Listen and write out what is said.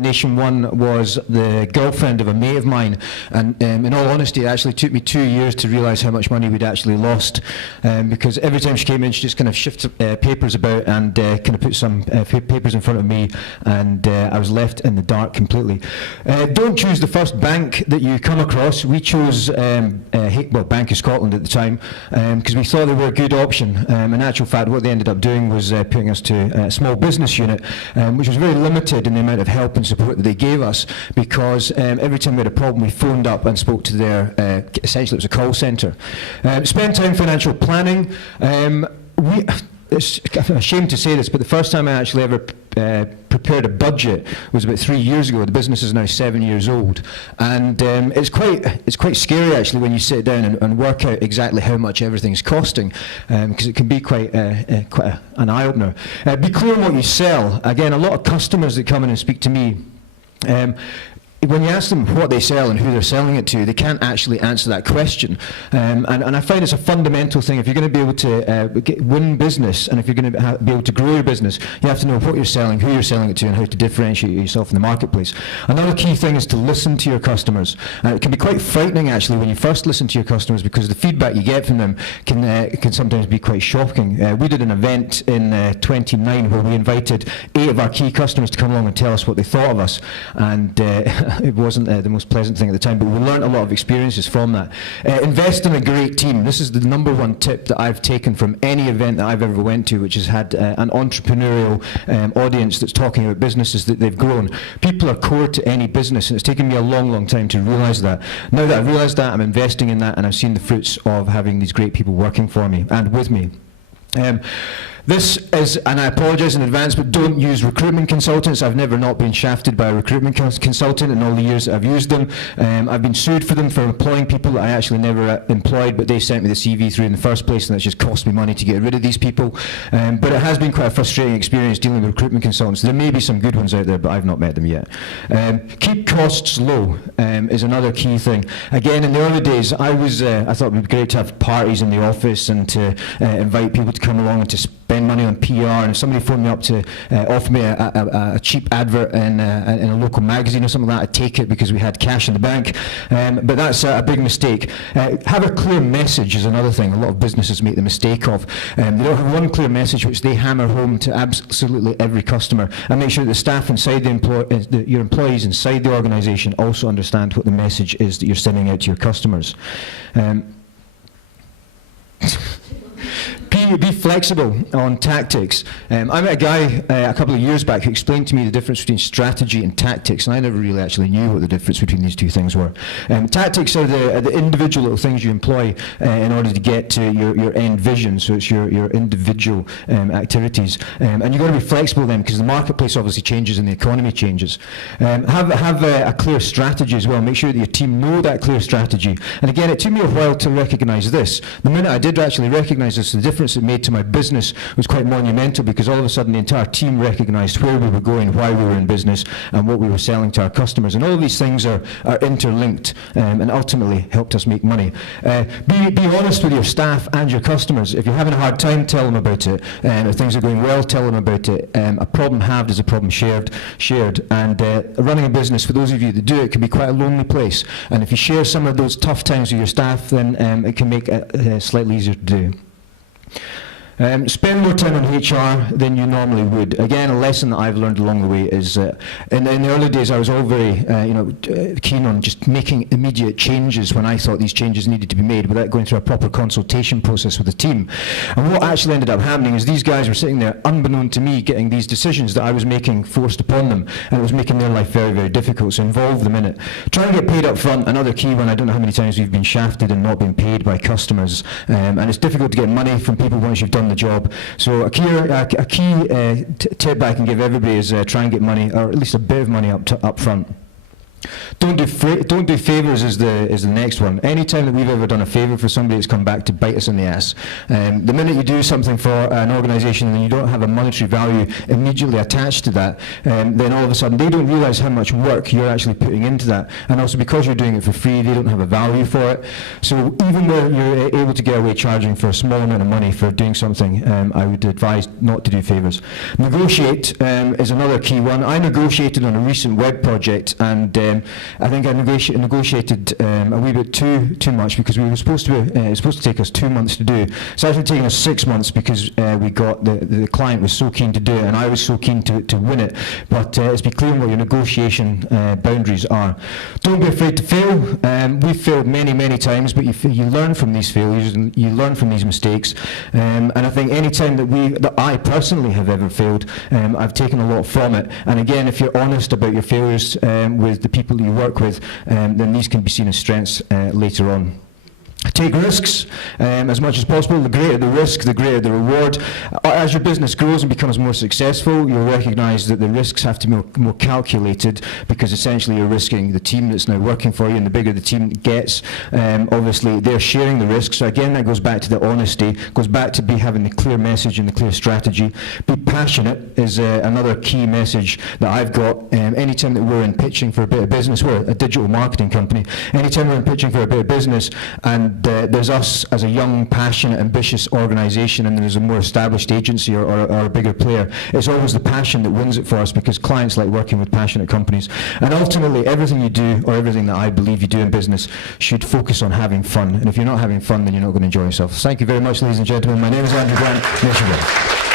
Nation one was the girlfriend of a mate of mine, and in all honesty, it actually took me 2 years to realise how much money we'd actually lost, because every time she came in, she just kind of shifted papers about and kind of put some papers in front of me, and I was left in the dark completely. Don't choose the first bank that you come across. We chose Bank of Scotland at the time, because we thought they were a good option. In actual fact, what they ended up doing was putting us to a small business unit, which was very limited in the amount of help and support that they gave us, because every time we had a problem, we phoned up and spoke to their, essentially it was a call centre. Spend time financial planning. I'm ashamed to say this, but the first time I actually ever prepared a budget was about 3 years ago. The business is now 7 years old, and it's quite scary actually when you sit down and work out exactly how much everything's costing, because it can be quite an eye-opener. Be clear on what you sell. Again, a lot of customers that come in and speak to me, when you ask them what they sell and who they're selling it to, they can't actually answer that question. And I find it's a fundamental thing. If you're going to be able to win business, and if you're going to be able to grow your business, you have to know what you're selling, who you're selling it to, and how to differentiate yourself in the marketplace. Another key thing is to listen to your customers. It can be quite frightening actually when you first listen to your customers, because the feedback you get from them can sometimes be quite shocking. We did an event in 29 where we invited 8 of our key customers to come along and tell us what they thought of us, and it wasn't the most pleasant thing at the time, but we learned a lot of experiences from that. Invest in a great team. This is the #1 tip that I've taken from any event that I've ever went to, which has had an entrepreneurial audience that's talking about businesses that they've grown. People are core to any business, and it's taken me a long, long time to realise that. Now that I've realised that, I'm investing in that, and I've seen the fruits of having these great people working for me and with me. This is, and I apologise in advance, but don't use recruitment consultants. I've never not been shafted by a recruitment consultant in all the years that I've used them. I've been sued for them for employing people that I actually never employed, but they sent me the CV through in the first place, and that's just cost me money to get rid of these people. But it has been quite a frustrating experience dealing with recruitment consultants. There may be some good ones out there, but I've not met them yet. Keep costs low is another key thing. Again, in the early days, I thought it would be great to have parties in the office and to invite people to come along and to spend money on PR, and if somebody phoned me up to offer me a cheap advert in a local magazine or something like that, I'd take it because we had cash in the bank. But that's a big mistake. Have a clear message is another thing a lot of businesses make the mistake of. They don't have one clear message which they hammer home to absolutely every customer, and make sure that the staff inside your employees inside the organisation also understand what the message is that you're sending out to your customers. Be flexible on tactics. I met a guy a couple of years back who explained to me the difference between strategy and tactics, and I never really actually knew what the difference between these two things were. Tactics are the individual little things you employ in order to get to your end vision, so it's your individual activities. And you've got to be flexible then, because the marketplace obviously changes and the economy changes. Have a clear strategy as well. Make sure that your team know that clear strategy. And again, it took me a while to recognise this. The minute I did actually recognise this, the difference it made to my business was quite monumental, because all of a sudden the entire team recognised where we were going, why we were in business, and what we were selling to our customers. And all of these things are interlinked, and ultimately helped us make money. Be honest with your staff and your customers. If you're having a hard time, tell them about it. If things are going well, tell them about it. A problem halved is a problem shared. And running a business, for those of you that do it, can be quite a lonely place. And if you share some of those tough times with your staff, then it can make it slightly easier to do. Spend more time on HR than you normally would. Again, a lesson that I've learned along the way is, in the early days I was all very keen on just making immediate changes when I thought these changes needed to be made without going through a proper consultation process with the team. And what actually ended up happening is these guys were sitting there, unbeknown to me, getting these decisions that I was making forced upon them, and it was making their life very, very difficult, so involve them in it. Try and get paid up front. Another key one. I don't know how many times we've been shafted and not been paid by customers, and it's difficult to get money from people once you've done the job. So a key tip I can give everybody is try and get money, or at least a bit of money up front. Don't do favours is the next one. Anytime that we've ever done a favour for somebody, it's come back to bite us in the ass. The minute you do something for an organisation and you don't have a monetary value immediately attached to that, then all of a sudden they don't realise how much work you're actually putting into that. And also because you're doing it for free, they don't have a value for it. So even where you're able to get away charging for a small amount of money for doing something, I would advise not to do favours. Negotiate is another key one. I negotiated on a recent web project, and I think I negotiated a wee bit too much, because we were supposed to take us 2 months to do. It's actually taken us 6 months, because we got the client was so keen to do it, and I was so keen to win it. But let's be clear on what your negotiation boundaries are. Don't be afraid to fail. We've failed many times, but you learn from these failures and you learn from these mistakes. And I think any time that I personally have ever failed, I've taken a lot from it. And again, if you're honest about your failures with the people that you work with, then these can be seen as strengths later on. Take risks as much as possible. The greater the risk, the greater the reward. As your business grows and becomes more successful, you'll recognise that the risks have to be more calculated, because essentially you're risking the team that's now working for you, and the bigger the team gets, obviously they're sharing the risk. So again, that goes back to the honesty, goes back to having the clear message and the clear strategy. Be passionate is another key message that I've got. Anytime that we're in pitching for a bit of business, we're a digital marketing company, anytime we're in pitching for a bit of business, and there's us as a young, passionate, ambitious organisation, and there's a more established agency or a bigger player, it's always the passion that wins it for us, because clients like working with passionate companies. And ultimately, everything you do, or everything that I believe you do in business, should focus on having fun. And if you're not having fun, then you're not going to enjoy yourself. Thank you very much, ladies and gentlemen. My name is Andrew Grant.